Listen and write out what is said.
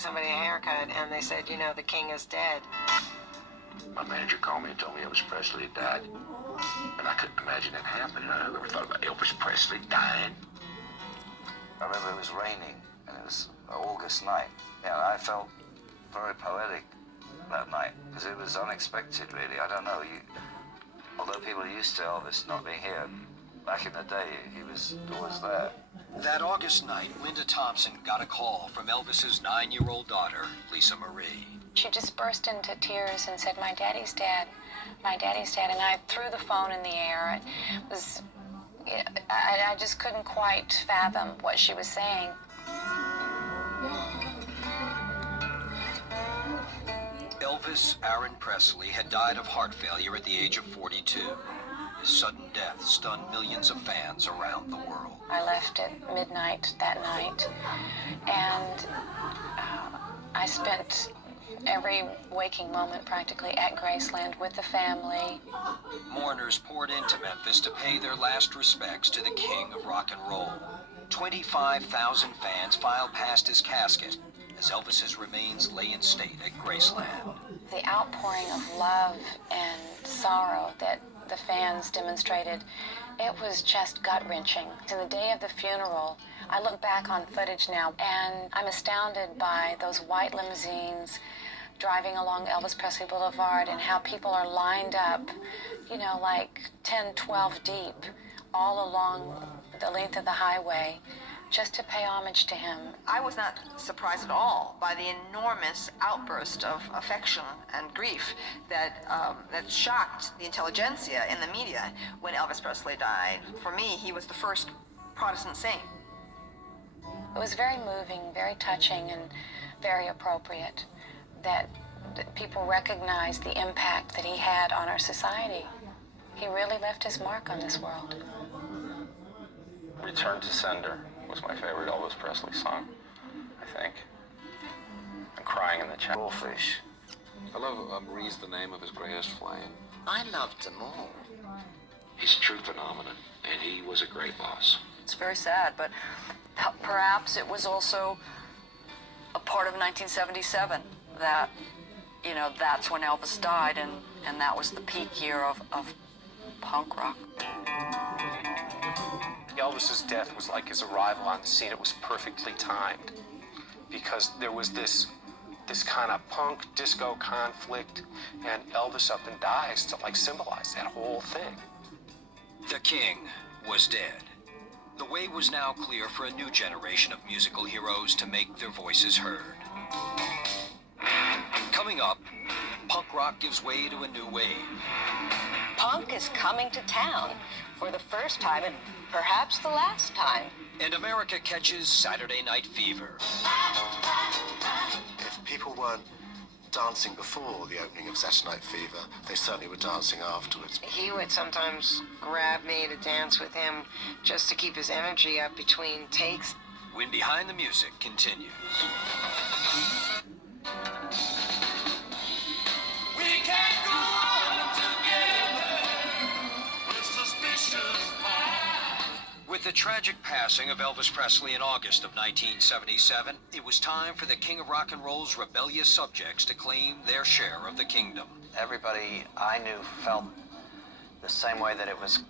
somebody a haircut, and they said, you know, the king is dead. My manager called me and told me Elvis Presley had died. And I couldn't imagine that happening. I never thought about Elvis Presley dying. I remember it was raining, and it was an August night. Yeah, I felt very poetic that night, because it was unexpected, really. I don't know, although people are used to Elvis not being here, back in the day, he was always there. That August night, Linda Thompson got a call from Elvis's 9-year-old daughter, Lisa Marie. She just burst into tears and said, "My daddy's dead. My daddy's dead." And I threw the phone in the air. It was, I just couldn't quite fathom what she was saying. Elvis Aaron Presley had died of heart failure at the age of 42. His sudden death stunned millions of fans around the world. I left at midnight that night, and I spent every waking moment practically at Graceland with the family. Mourners poured into Memphis to pay their last respects to the king of rock and roll. 25,000 fans filed past his casket as Elvis's remains lay in state at Graceland. The outpouring of love and sorrow that the fans demonstrated, it was just gut-wrenching. To the day of the funeral, I look back on footage now, and I'm astounded by those white limousines driving along Elvis Presley Boulevard and how people are lined up, you know, like 10, 12 deep, all along the length of the highway, just to pay homage to him. I was not surprised at all by the enormous outburst of affection and grief that shocked the intelligentsia in the media when Elvis Presley died. For me, he was the first Protestant saint. It was very moving, very touching, and very appropriate that people recognized the impact that he had on our society. He really left his mark on this world. Return to Sender was my favorite Elvis Presley song, I think. And Crying in the Chapel. Bullfish. I love Marie's The Name of His Greatest Flame. I loved them all. He's a true phenomenon, and he was a great boss. It's very sad, but perhaps it was also a part of 1977 that, you know, that's when Elvis died, and that was the peak year of punk rock. Elvis's death was like his arrival on the scene. It was perfectly timed because there was this kind of punk disco conflict, and Elvis up and dies to like symbolize that whole thing. The king was dead. The way was now clear for a new generation of musical heroes to make their voices heard. Coming up, punk rock gives way to a new wave. Punk is coming to town for the first time and perhaps the last time. And America catches Saturday Night Fever. If people weren't dancing before the opening of Saturday Night Fever, they certainly were dancing afterwards. He would sometimes grab me to dance with him just to keep his energy up between takes. When Behind the Music continues. We can't go on together with suspicious minds. With the tragic passing of Elvis Presley in August of 1977, it was time for the King of Rock and Roll's rebellious subjects to claim their share of the kingdom. Everybody I knew felt the same way, that it was